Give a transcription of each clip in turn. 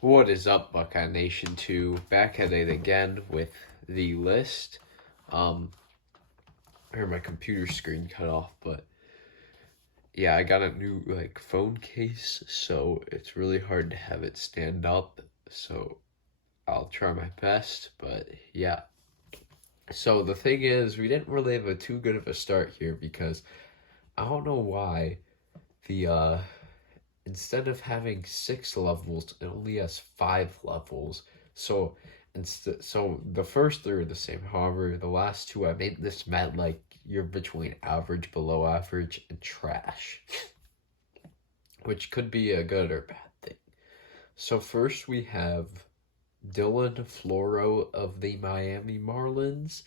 What is up, Buckeye Nation 2? Back at it again with the list. I heard my computer screen cut off, but yeah, I got a new phone case, so it's really hard to have it stand up. So I'll try my best, but yeah. So the thing is, we didn't really have a too good of a start here because I don't know why the instead of having 6 levels, it only has 5 levels. So so the first three are the same. However, the last two, I made this meant like you're between average, below average, and trash, which could be a good or bad thing. So first we have Dylan Floro of the Miami Marlins.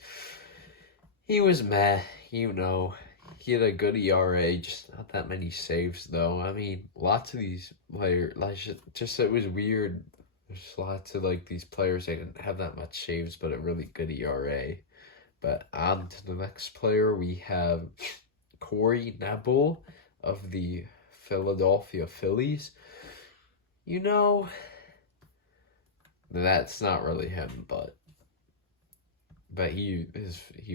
He was meh, you know. He had a good ERA, just not that many saves though. I mean, lots of these players, just it was weird. There's lots of these players, they didn't have that much saves, but a really good ERA. But on to the next player, we have Corey Napole of the Philadelphia Phillies. You know, that's not really him, but he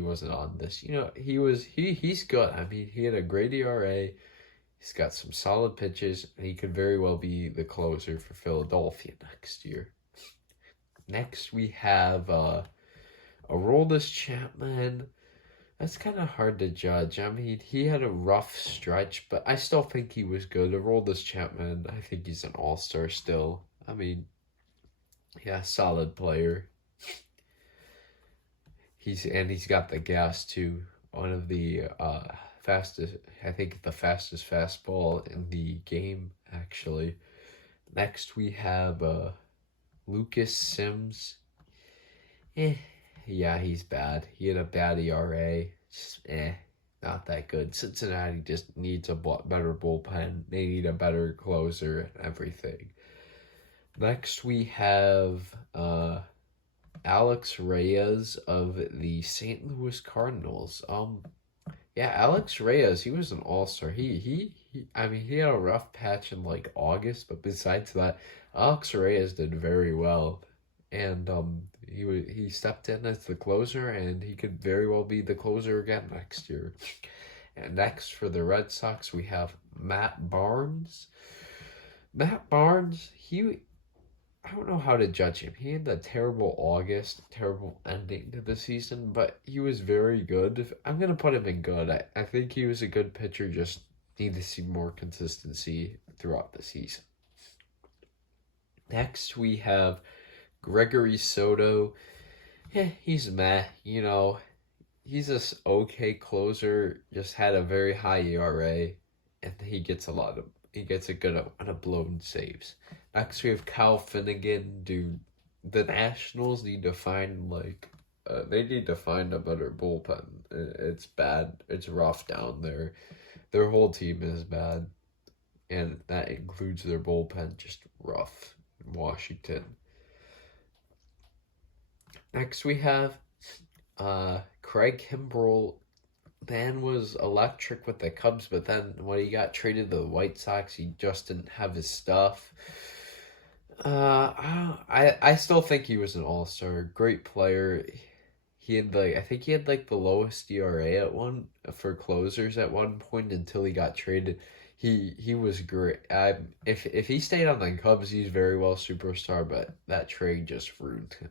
wasn't on this. You know, he's good. I mean, he had a great ERA. He's got some solid pitches, and he could very well be the closer for Philadelphia next year. Next, we have Aroldis Chapman. That's kind of hard to judge. I mean, he had a rough stretch, but I still think he was good. Aroldis Chapman, I think he's an all-star still. I mean, yeah, solid player. He's got the gas too. One of the fastest, I think the fastest fastball in the game actually. Next we have Lucas Sims. Yeah, he's bad. He had a bad ERA. Just, not that good. Cincinnati just needs a better bullpen. They need a better closer and everything. Next we have Alex Reyes of the St. Louis Cardinals. Yeah, Alex Reyes, he was an all-star. I mean, he had a rough patch in August, but besides that, Alex Reyes did very well. And he stepped in as the closer, and he could very well be the closer again next year. And next for the Red Sox, we have Matt Barnes. Matt Barnes, I don't know how to judge him. He had a terrible August, terrible ending to the season, but he was very good. I'm going to put him in good. I think he was a good pitcher, just need to see more consistency throughout the season. Next, we have Gregory Soto. Yeah, he's meh, you know. He's a okay closer, just had a very high ERA, and he gets a good amount of blown saves. Next, we have Kyle Finnegan. Dude, the Nationals need to find they need to find a better bullpen. It's bad. It's rough down there. Their whole team is bad, and that includes their bullpen. Just rough in Washington. Next, we have Craig Kimbrell. Man was electric with the Cubs, but then when he got traded to the White Sox, he just didn't have his stuff. I still think he was an all-star, great player. He had I think he had the lowest ERA for closers at one point until he got traded. He was great. If he stayed on the Cubs, he's very well superstar, but that trade just ruined him.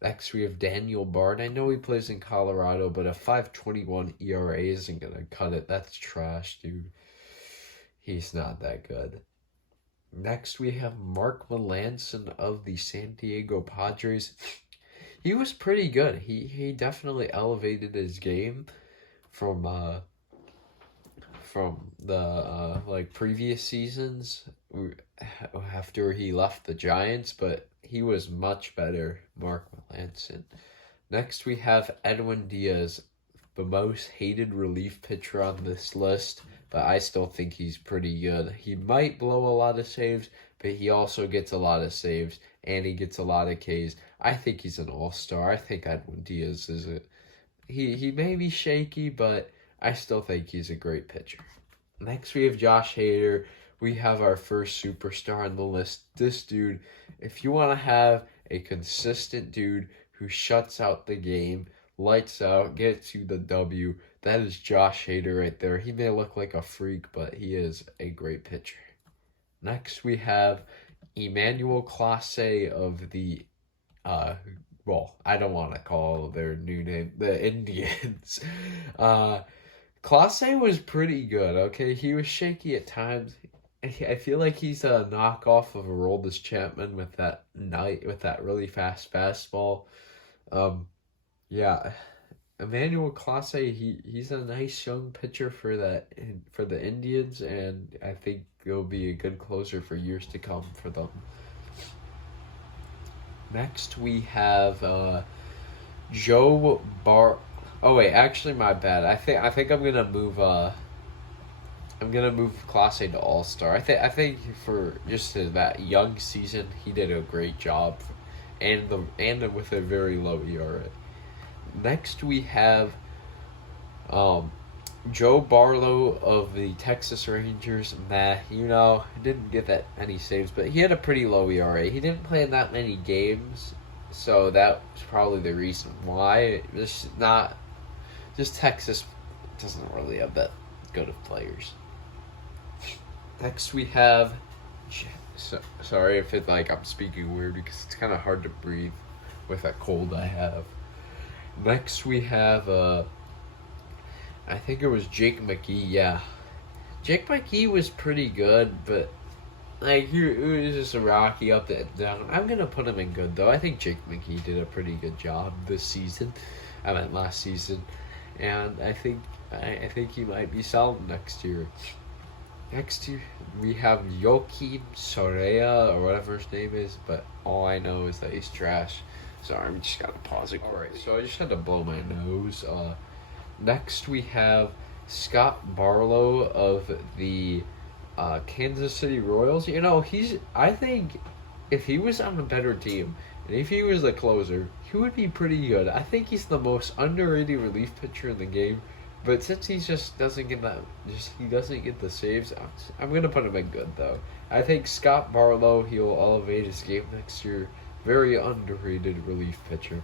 Next, we have Daniel Bart. I know he plays in Colorado, but a 5.21 ERA isn't going to cut it. That's trash, dude. He's not that good. Next, we have Mark Melanson of the San Diego Padres. He was pretty good. He definitely elevated his game from the previous seasons after he left the Giants, but he was much better, Mark Melanson. Next, we have Edwin Diaz, the most hated relief pitcher on this list, but I still think he's pretty good. He might blow a lot of saves, but he also gets a lot of saves, and he gets a lot of Ks. I think he's an all-star. I think Edwin Diaz is it. He may be shaky, but I still think he's a great pitcher. Next, we have Josh Hader, we have our first superstar on the list. This dude, if you want to have a consistent dude who shuts out the game, lights out, gets you the W, that is Josh Hader right there. He may look like a freak, but he is a great pitcher. Next, we have Emmanuel Clase of the, well, I don't want to call their new name, the Indians. Clase was pretty good, okay? He was shaky at times. I feel like he's a knockoff of Aroldis Chapman with that really fast fastball. Yeah, Emmanuel Clase, he's a nice young pitcher for the Indians, and I think he'll be a good closer for years to come for them. Next we have Joe Bart. Oh wait, actually my bad. I think I'm gonna move Clase to All-Star. I think for just that young season, he did a great job, and with a very low ERA. Next we have Joe Barlow of the Texas Rangers. Didn't get that many saves, but he had a pretty low ERA. He didn't play in that many games, so that was probably the reason why. Just Texas doesn't really have that good of players. Next we have, sorry if I'm speaking weird because it's kind of hard to breathe with that cold I have. Next we have, I think it was Jake Mckee, yeah. Jake Mckee was pretty good, but it was just a rocky up and down. I'm going to put him in good, though. I think Jake Mckee did a pretty good job this season. I meant last season. And I think he might be solid next year. Next year, we have Joakim Soria, or whatever his name is, but all I know is that he's trash. Sorry, I'm just gotta pause it. Alright, so I just had to blow my nose. Next, we have Scott Barlow of the Kansas City Royals. I think if he was on a better team, and if he was a closer, he would be pretty good. I think he's the most underrated relief pitcher in the game. But since he just doesn't get the saves, I'm gonna put him in good though. I think Scott Barlow, he'll elevate his game next year. Very underrated relief pitcher.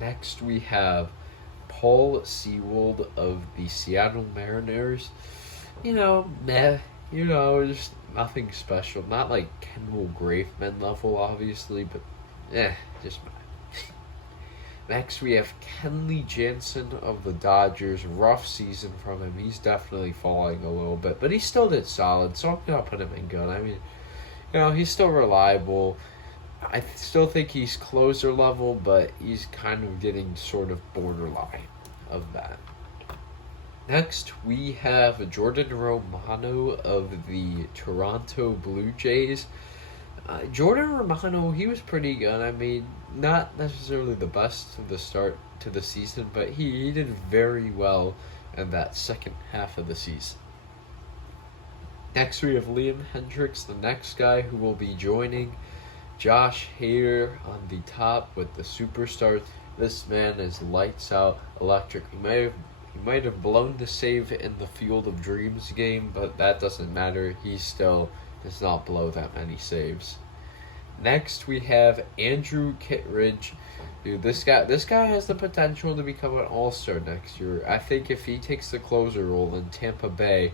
Next we have Paul Seaworld of the Seattle Mariners. Just nothing special. Not like Kendall Graveman level, obviously, but just. Next, we have Lee Jansen of the Dodgers. Rough season from him. He's definitely falling a little bit, but he still did solid, so I'm going to put him in good. I mean, he's still reliable. I still think he's closer level, but he's kind of getting sort of borderline of that. Next, we have Jordan Romano of the Toronto Blue Jays. Jordan Romano, he was pretty good. I mean, not necessarily the best of the start to the season, but he did very well in that second half of the season. Next, we have Liam Hendricks, the next guy who will be joining Josh Hader on the top with the superstars. This man is lights out, electric. He might have blown the save in the Field of Dreams game, but that doesn't matter. He still does not blow that many saves. Next, we have Andrew Kitridge. Dude, this guy has the potential to become an all-star next year. I think if he takes the closer role in Tampa Bay,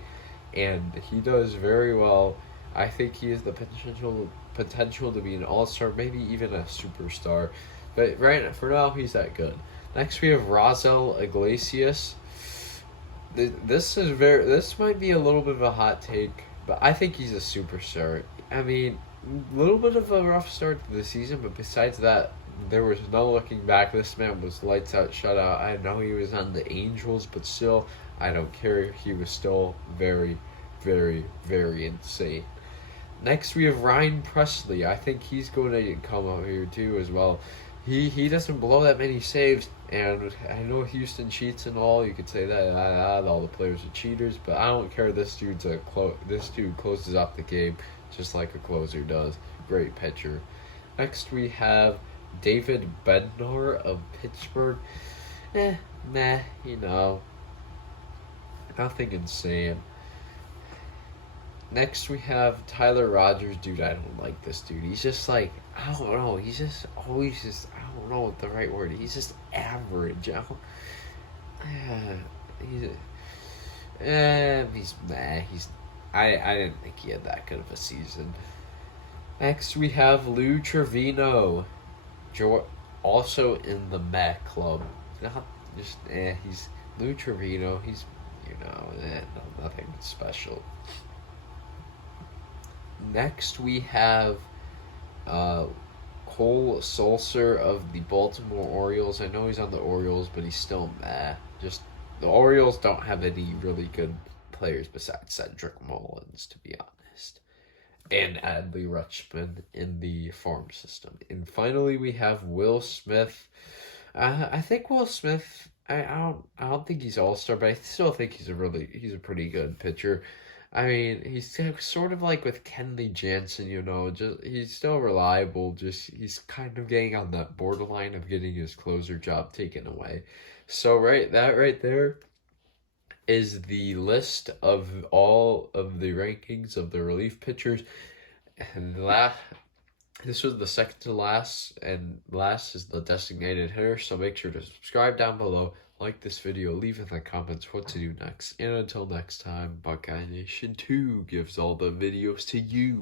and he does very well, I think he has the potential to be an all-star, maybe even a superstar. But for now, he's that good. Next, we have Roselle Iglesias. This might be a little bit of a hot take, but I think he's a superstar. I mean, a little bit of a rough start to the season, but besides that, there was no looking back. This man was lights out, shutout. I know he was on the Angels, but still, I don't care. He was still very, very, very insane. Next, we have Ryan Presley. I think he's going to come out here too as well. He doesn't blow that many saves, and I know Houston cheats and all. You could say that all the players are cheaters, but I don't care. This dude closes up the game just like a closer does. Great pitcher. Next, we have David Bednar of Pittsburgh. Nothing insane. Next we have Tyler Rogers. Dude, I don't like this dude. He's just like, I don't know. He's just always just, I don't know what the right word. He's just average. He's meh. I didn't think he had that good of a season. Next we have Lou Trevino. Also in the Met Club. Not just, he's Lou Trevino. He's, no, nothing special. Next, we have Cole Sulser of the Baltimore Orioles. I know he's on the Orioles, but he's still meh. Just the Orioles don't have any really good players besides Cedric Mullins, to be honest, and Adley Rutschman in the farm system. And finally, we have Will Smith. I think Will Smith. I don't think he's all-star, but I still think he's a pretty good pitcher. I mean, he's sort of like with Lee Jansen, just he's still reliable. Just he's kind of getting on that borderline of getting his closer job taken away. So that right there is the list of all of the rankings of the relief pitchers. And this was the second to last, and last is the designated hitter. So make sure to subscribe down below. Like this video, leave in the comments what to do next. And until next time, Buckeye Nation 2 gives all the videos to you.